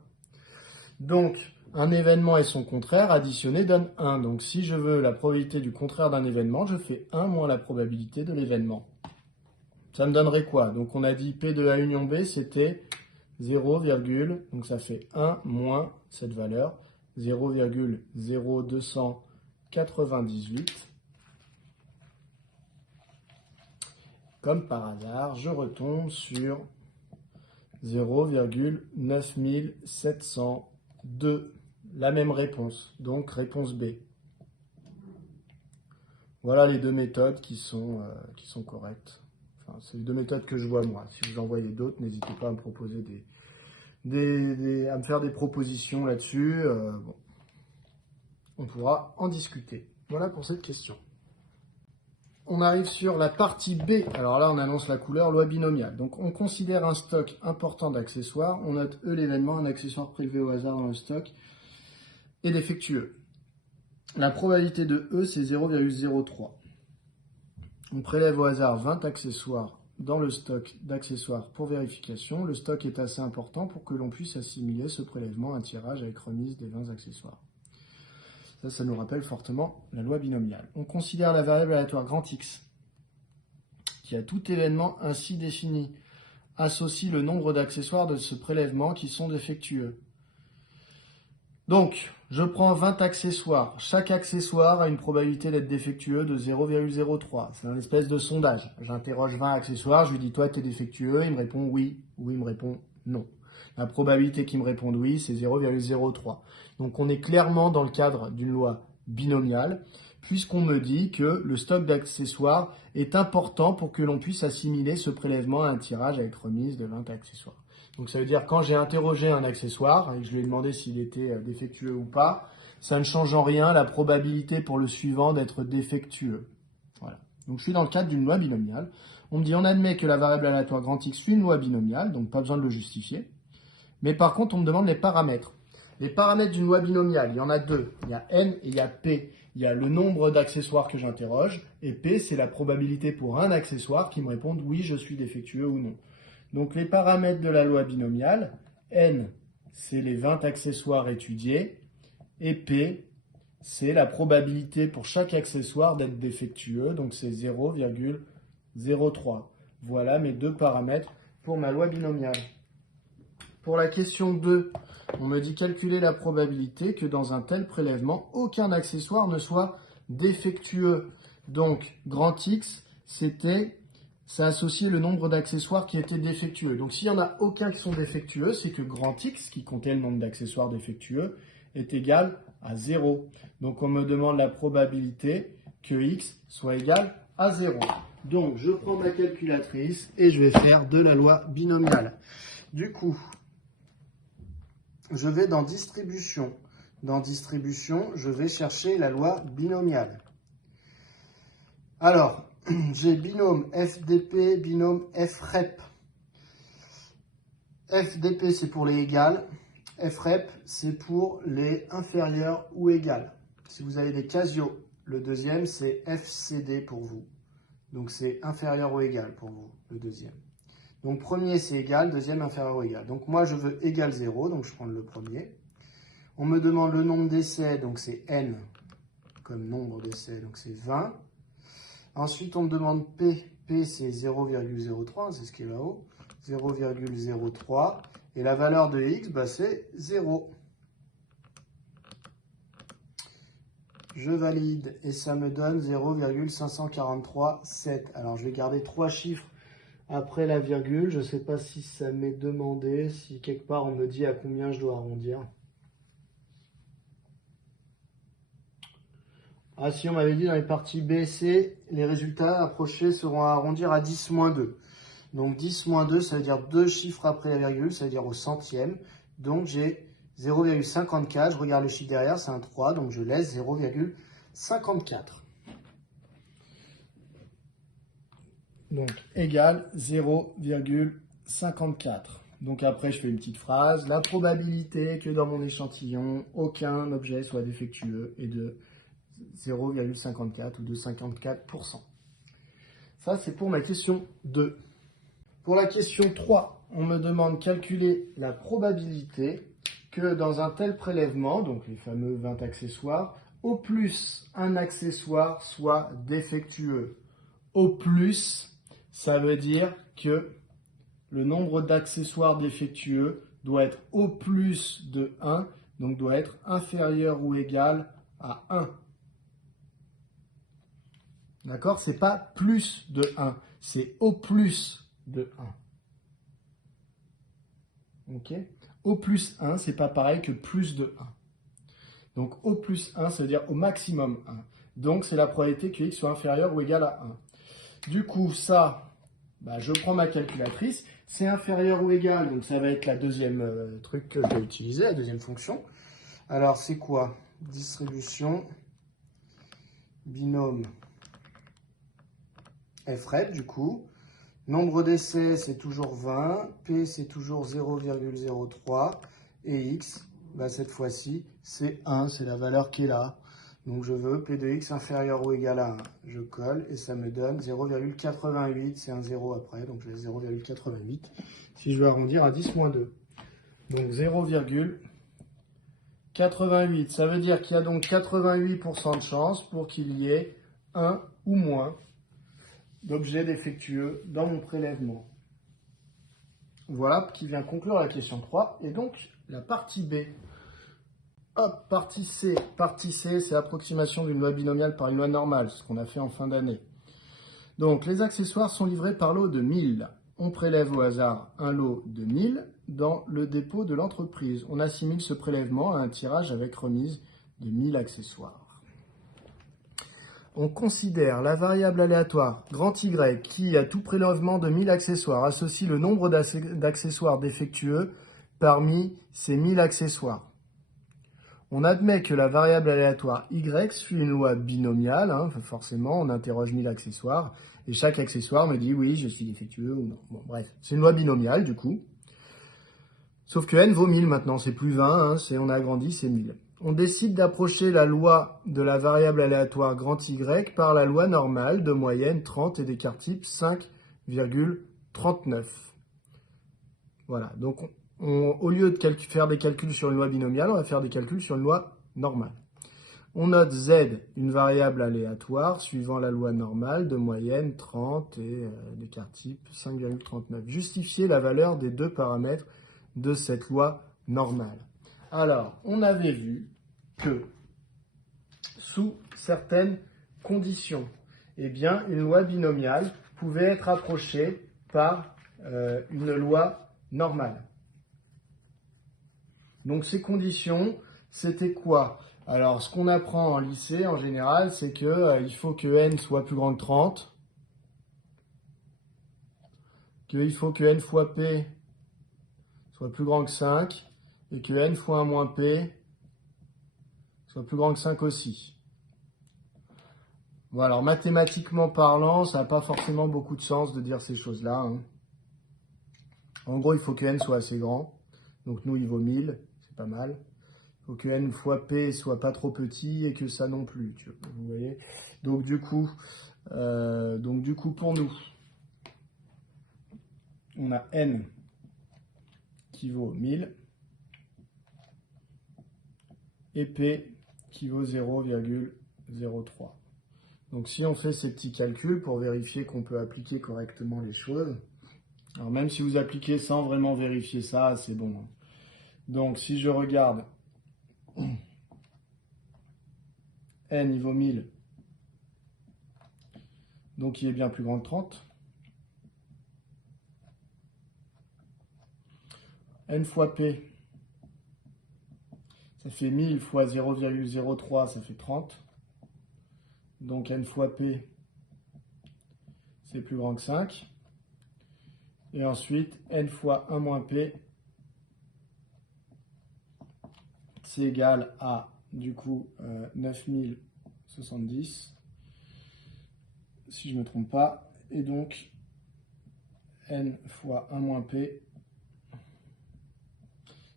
Donc, un événement et son contraire additionné donne 1. Donc, si je veux la probabilité du contraire d'un événement, je fais 1 moins la probabilité de l'événement. Ça me donnerait quoi? Donc, on a dit P de A union B, c'était 0, donc ça fait 1 moins cette valeur, 0,0298. comme par hasard, je retombe sur 0,9702. La même réponse, donc réponse B. Voilà les deux méthodes qui sont correctes. Enfin, c'est les deux méthodes que je vois moi. Si vous en voyez d'autres, n'hésitez pas à me proposer à me faire des propositions là-dessus. Bon, on pourra en discuter. Voilà pour cette question. On arrive sur la partie B. Alors là, on annonce la couleur, loi binomiale. Donc, on considère un stock important d'accessoires. On note E l'événement, un accessoire prélevé au hasard dans le stock, est défectueux. La probabilité de E, c'est 0,03. On prélève au hasard 20 accessoires dans le stock d'accessoires pour vérification. Le stock est assez important pour que l'on puisse assimiler ce prélèvement à un tirage avec remise des 20 accessoires. Ça nous rappelle fortement la loi binomiale. On considère la variable aléatoire grand X, qui a tout événement ainsi défini, associe le nombre d'accessoires de ce prélèvement qui sont défectueux. Donc, je prends 20 accessoires. Chaque accessoire a une probabilité d'être défectueux de 0,03. C'est un espèce de sondage. J'interroge 20 accessoires, je lui dis « toi, tu es défectueux ?» Il me répond « oui » ou il me répond « non ». La probabilité qu'il me réponde « oui », c'est 0,03. Donc, on est clairement dans le cadre d'une loi binomiale, puisqu'on me dit que le stock d'accessoires est important pour que l'on puisse assimiler ce prélèvement à un tirage avec remise de 20 accessoires. Donc ça veut dire quand j'ai interrogé un accessoire et que je lui ai demandé s'il était défectueux ou pas, ça ne change en rien la probabilité pour le suivant d'être défectueux. Voilà. Donc je suis dans le cadre d'une loi binomiale. On me dit on admet que la variable aléatoire grand X suit une loi binomiale, donc pas besoin de le justifier. Mais par contre on me demande les paramètres. Les paramètres d'une loi binomiale, il y en a deux. Il y a N et il y a P. Il y a le nombre d'accessoires que j'interroge et P c'est la probabilité pour un accessoire qui me réponde oui je suis défectueux ou non. Donc les paramètres de la loi binomiale, N, c'est les 20 accessoires étudiés, et P, c'est la probabilité pour chaque accessoire d'être défectueux, donc c'est 0,03. Voilà mes deux paramètres pour ma loi binomiale. Pour la question 2, on me dit calculer la probabilité que dans un tel prélèvement, aucun accessoire ne soit défectueux. Donc, grand X, ça associait le nombre d'accessoires qui étaient défectueux. Donc, s'il n'y en a aucun qui sont défectueux, c'est que grand X, qui comptait le nombre d'accessoires défectueux, est égal à 0. Donc, on me demande la probabilité que X soit égal à 0. Donc, je prends ma calculatrice et je vais faire de la loi binomiale. Du coup, je vais dans distribution. Dans distribution, je vais chercher la loi binomiale. Alors, j'ai binôme FDP, binôme FREP. FDP, c'est pour les égales. FREP, c'est pour les inférieurs ou égales. Si vous avez des Casio, le deuxième, c'est FCD pour vous. Donc, c'est inférieur ou égal pour vous, le deuxième. Donc, premier, c'est égal, deuxième, inférieur ou égal. Donc, moi, je veux égal 0, donc je prends le premier. On me demande le nombre d'essais, donc c'est N comme nombre d'essais, donc c'est 20. Ensuite, on me demande P. P, c'est 0,03, c'est ce qui est là-haut. 0,03. Et la valeur de X, bah, c'est 0. Je valide et ça me donne 0,5437. Alors, je vais garder 3 chiffres après la virgule. Je ne sais pas si ça m'est demandé, si quelque part on me dit à combien je dois arrondir. Ah si, on m'avait dit dans les parties B et C, les résultats approchés seront à arrondir à 10-2. Donc 10-2, ça veut dire 2 chiffres après la virgule, ça veut dire au centième. Donc j'ai 0,54, je regarde le chiffre derrière, c'est un 3, donc je laisse 0,54. Donc égal 0,54. Donc après, je fais une petite phrase. La probabilité que dans mon échantillon, aucun objet soit défectueux est de 0,54 ou de 54%. Ça, c'est pour ma question 2. Pour la question 3, on me demande de calculer la probabilité que dans un tel prélèvement, donc les fameux 20 accessoires, au plus un accessoire soit défectueux. Au plus, ça veut dire que le nombre d'accessoires défectueux doit être au plus de 1, donc doit être inférieur ou égal à 1. D'accord? C'est pas plus de 1. c'est au plus de 1. Ok? Au plus 1, c'est pas pareil que plus de 1. Donc au plus 1, ça veut dire au maximum 1. Donc c'est la probabilité que x soit inférieur ou égal à 1. Du coup, ça, je prends ma calculatrice. C'est inférieur ou égal, donc ça va être la deuxième truc que je vais utiliser, la deuxième fonction. Alors c'est quoi? Distribution binôme f-ret du coup. Nombre d'essais, c'est toujours 20. P, c'est toujours 0,03. Et x, cette fois-ci, c'est 1. C'est la valeur qui est là. Donc, je veux P de x inférieur ou égal à 1. Je colle et ça me donne 0,88. C'est un 0 après, donc je laisse 0,88. Si je veux arrondir à 10 moins 2. Donc, 0,88. Ça veut dire qu'il y a donc 88% de chance pour qu'il y ait 1 ou moins d'objets défectueux dans mon prélèvement. Voilà qui vient conclure la question 3 et donc la partie B. Hop, partie C. Partie C, c'est approximation d'une loi binomiale par une loi normale, ce qu'on a fait en fin d'année. Donc les accessoires sont livrés par lot de 1000. On prélève au hasard un lot de 1000 dans le dépôt de l'entreprise. On assimile ce prélèvement à un tirage avec remise de 1000 accessoires. On considère la variable aléatoire grand Y qui, à tout prélèvement de 1000 accessoires, associe le nombre d'accessoires défectueux parmi ces 1000 accessoires. On admet que la variable aléatoire Y suit une loi binomiale, forcément, on interroge 1000 accessoires, et chaque accessoire me dit oui, je suis défectueux ou non. Bon, bref, c'est une loi binomiale du coup. Sauf que n vaut 1000 maintenant, c'est plus 20, on a agrandi, c'est 1000. On décide d'approcher la loi de la variable aléatoire grand Y par la loi normale de moyenne 30 et d'écart type 5,39. Voilà, donc au lieu de faire des calculs sur une loi binomiale, on va faire des calculs sur une loi normale. On note Z, une variable aléatoire suivant la loi normale de moyenne 30 et d'écart type 5,39. Justifier la valeur des deux paramètres de cette loi normale. Alors, on avait vu que sous certaines conditions, une loi binomiale pouvait être approchée par une loi normale. Donc ces conditions, c'était quoi? Alors, ce qu'on apprend en lycée, en général, c'est qu'il faut que n soit plus grand que 30, qu'il faut que n fois p soit plus grand que 5, et que n fois 1 moins p soit plus grand que 5 aussi. Voilà, alors mathématiquement parlant, ça n'a pas forcément beaucoup de sens de dire ces choses-là. En gros, il faut que n soit assez grand. Donc nous, il vaut 1000, c'est pas mal. Il faut que n fois p soit pas trop petit et que ça non plus. Vous voyez? Donc du coup, pour nous, on a n qui vaut 1000 et p qui vaut 0,03. Donc si on fait ces petits calculs pour vérifier qu'on peut appliquer correctement les choses, alors même si vous appliquez sans vraiment vérifier ça, c'est bon. Donc si je regarde, n il vaut 1000, donc il est bien plus grand que 30. n fois p, ça fait 1000 fois 0,03, ça fait 30. Donc n fois p, c'est plus grand que 5. Et ensuite, n fois 1 moins p, c'est égal à, du coup, 9070, si je ne me trompe pas. Et donc, n fois 1 moins p,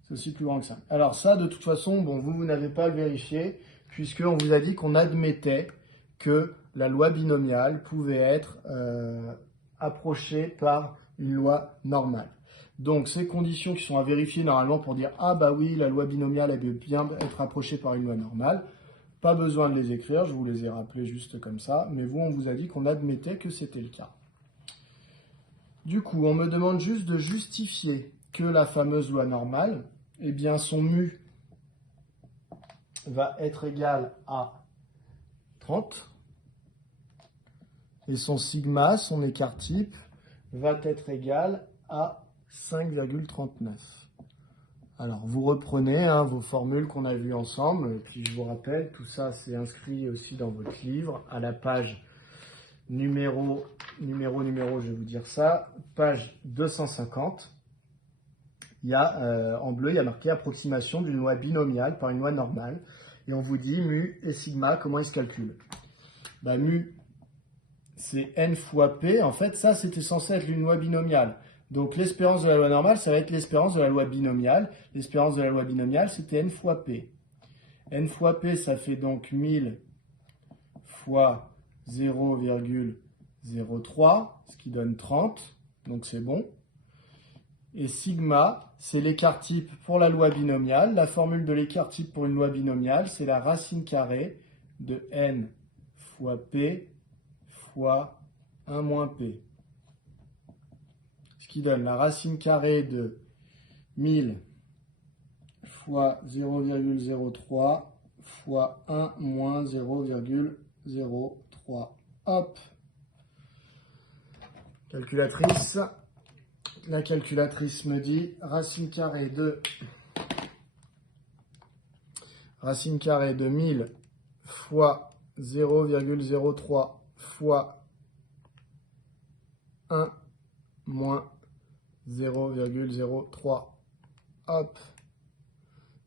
c'est aussi plus grand que 5. Alors ça, de toute façon, vous n'avez pas à le vérifier, puisqu'on vous a dit qu'on admettait que la loi binomiale pouvait être approchée par une loi normale. Donc ces conditions qui sont à vérifier normalement pour dire « Ah bah oui, la loi binomiale elle peut bien être approchée par une loi normale », pas besoin de les écrire, je vous les ai rappelés juste comme ça, mais vous, on vous a dit qu'on admettait que c'était le cas. Du coup, on me demande juste de justifier que la fameuse loi normale, son mu va être égal à 30. et son sigma, son écart type, va être égal à 5,39. Alors, vous reprenez vos formules qu'on a vues ensemble, et puis je vous rappelle, tout ça c'est inscrit aussi dans votre livre, à la page numéro, je vais vous dire ça, page 250. Il y a, en bleu, il y a marqué approximation d'une loi binomiale par une loi normale, et on vous dit mu et sigma, comment ils se calculent. Bah, mu, c'est n fois p, en fait, ça c'était censé être une loi binomiale. Donc l'espérance de la loi normale, ça va être l'espérance de la loi binomiale. L'espérance de la loi binomiale, c'était n fois p. N fois p, ça fait donc 1000 fois 0,03, ce qui donne 30, donc c'est bon. Et sigma, c'est l'écart type pour la loi binomiale. La formule de l'écart type pour une loi binomiale, c'est la racine carrée de n fois p fois 1 moins p. Ce qui donne la racine carrée de 1000 fois 0,03 fois 1 moins 0,03. Hop. Calculatrice. La calculatrice me dit racine carrée de 1000 fois 0,03 fois 1 moins 0,03. Hop.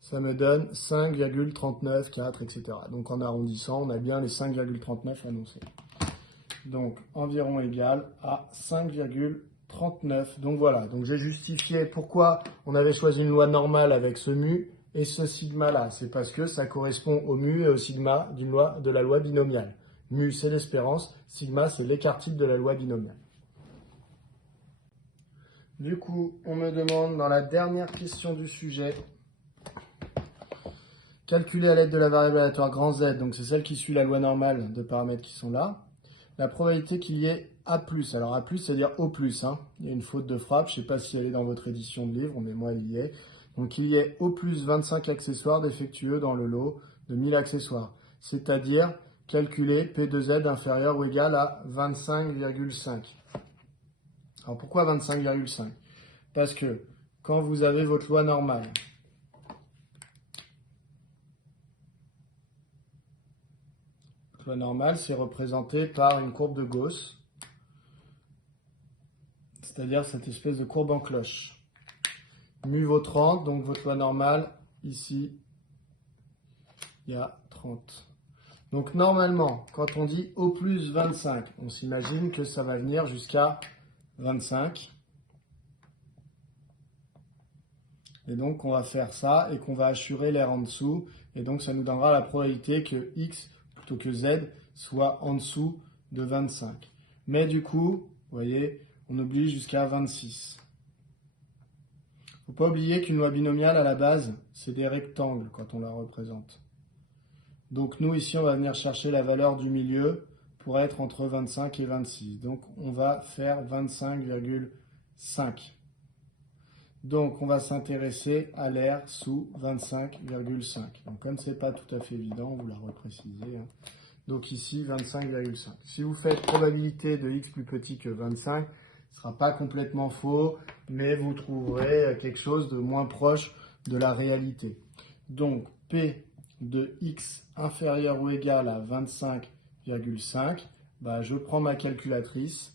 Ça me donne 5,394, etc. Donc en arrondissant, on a bien les 5,39 annoncés. Donc environ égal à 5,39. Donc voilà, donc j'ai justifié pourquoi on avait choisi une loi normale avec ce mu et ce sigma là. C'est parce que ça correspond au mu et au sigma de la loi binomiale. Mu c'est l'espérance, sigma c'est l'écart type de la loi binomiale. Du coup, on me demande dans la dernière question du sujet, calculer à l'aide de la variable aléatoire grand Z, donc c'est celle qui suit la loi normale de paramètres qui sont là, la probabilité qu'il y ait A+. Alors A+, c'est-à-dire O+. Il y a une faute de frappe, je ne sais pas si elle est dans votre édition de livre, mais moi elle y est. Donc il y ait O+ 25 accessoires défectueux dans le lot de 1000 accessoires. C'est-à-dire calculer P de Z inférieur ou égal à 25,5. Alors pourquoi 25,5? Parce que quand vous avez votre loi normale, la loi normale, c'est représenté par une courbe de Gauss, c'est-à-dire cette espèce de courbe en cloche. Mu vaut 30, donc votre loi normale, ici, il y a 30. Donc normalement, quand on dit O plus 25, on s'imagine que ça va venir jusqu'à 25. Et donc on va faire ça et qu'on va assurer l'air en dessous. Et donc ça nous donnera la probabilité que X plutôt que Z soit en dessous de 25. Mais du coup, vous voyez, on oublie jusqu'à 26. Il ne faut pas oublier qu'une loi binomiale à la base, c'est des rectangles quand on la représente. Donc nous ici, on va venir chercher la valeur du milieu pour être entre 25 et 26. Donc on va faire 25,5. Donc on va s'intéresser à l'air sous 25,5. Donc comme ce n'est pas tout à fait évident, on vous l'a reprécisé. Donc ici 25,5. Si vous faites probabilité de x plus petit que 25, ce ne sera pas complètement faux, mais vous trouverez quelque chose de moins proche de la réalité. Donc P de x inférieur ou égal à 25,5, je prends ma calculatrice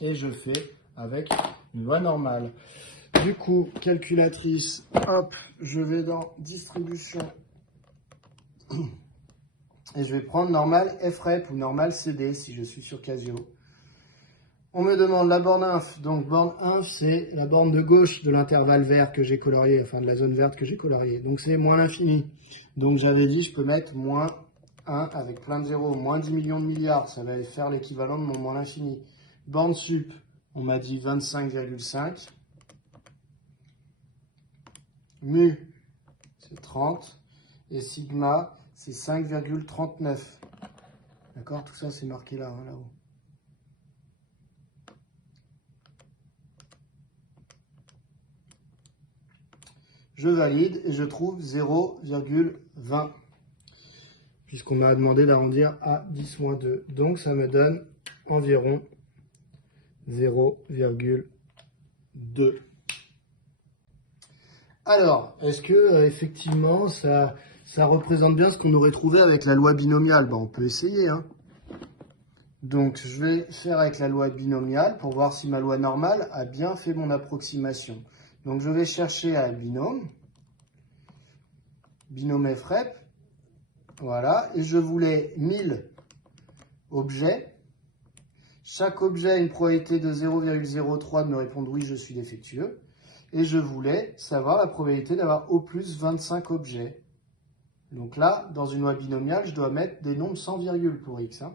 et je fais avec une loi normale. Du coup, calculatrice, hop, je vais dans distribution et je vais prendre normale FREP ou normale CD si je suis sur Casio. On me demande la borne inf. Donc borne inf, c'est la borne de gauche de l'intervalle vert que j'ai colorié, enfin de la zone verte que j'ai coloriée. Donc c'est moins l'infini. Donc j'avais dit je peux mettre moins 1 avec plein de zéros, moins 10 millions de milliards, ça va faire l'équivalent de mon moins l'infini. Borne sup, on m'a dit 25,5. Mu, c'est 30. Et sigma, c'est 5,39. D'accord? Tout ça, c'est marqué là, là-haut. Je valide et je trouve 0,20. puisqu'on m'a demandé d'arrondir à 10-2. Donc ça me donne environ 0,2. Alors, est-ce que effectivement ça représente bien ce qu'on aurait trouvé avec la loi binomiale? On peut essayer, hein. Donc je vais faire avec la loi binomiale pour voir si ma loi normale a bien fait mon approximation. Donc je vais chercher un binôme FREP, voilà, et je voulais 1000 objets. Chaque objet a une probabilité de 0,03 de me répondre oui, je suis défectueux. Et je voulais savoir la probabilité d'avoir au plus 25 objets. Donc là, dans une loi binomiale, je dois mettre des nombres sans virgule pour x, hein.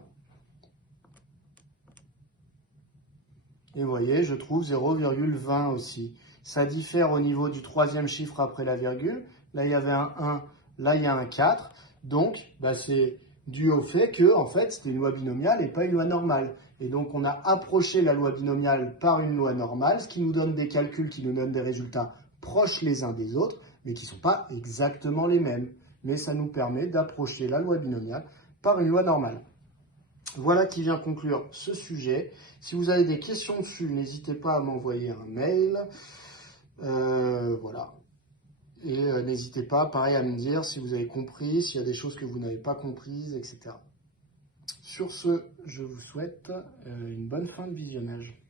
Et vous voyez, je trouve 0,20 aussi. Ça diffère au niveau du troisième chiffre après la virgule. Là, il y avait un 1, là, il y a un 4. Donc, c'est dû au fait que, en fait, c'était une loi binomiale et pas une loi normale. Et donc, on a approché la loi binomiale par une loi normale, ce qui nous donne des calculs qui nous donnent des résultats proches les uns des autres, mais qui ne sont pas exactement les mêmes. Mais ça nous permet d'approcher la loi binomiale par une loi normale. Voilà qui vient conclure ce sujet. Si vous avez des questions dessus, n'hésitez pas à m'envoyer un mail. Voilà. Et n'hésitez pas, pareil, à me dire si vous avez compris, s'il y a des choses que vous n'avez pas comprises, etc. Sur ce, je vous souhaite une bonne fin de visionnage.